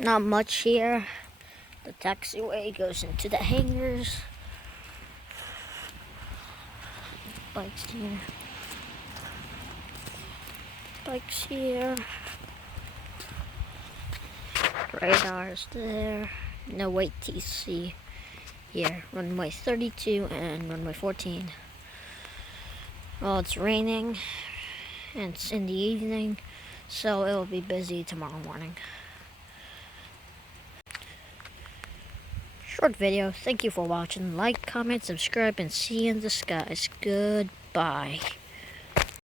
Not much here. The taxiway goes into the hangars. Bikes here. Bikes here. Radars there. No wait TC here. Runway 32 and runway 14. Well, it's raining and it's in the evening, so it will be busy tomorrow morning. Short video. Thank you for watching. Like, comment, subscribe, and see you in the skies. Goodbye.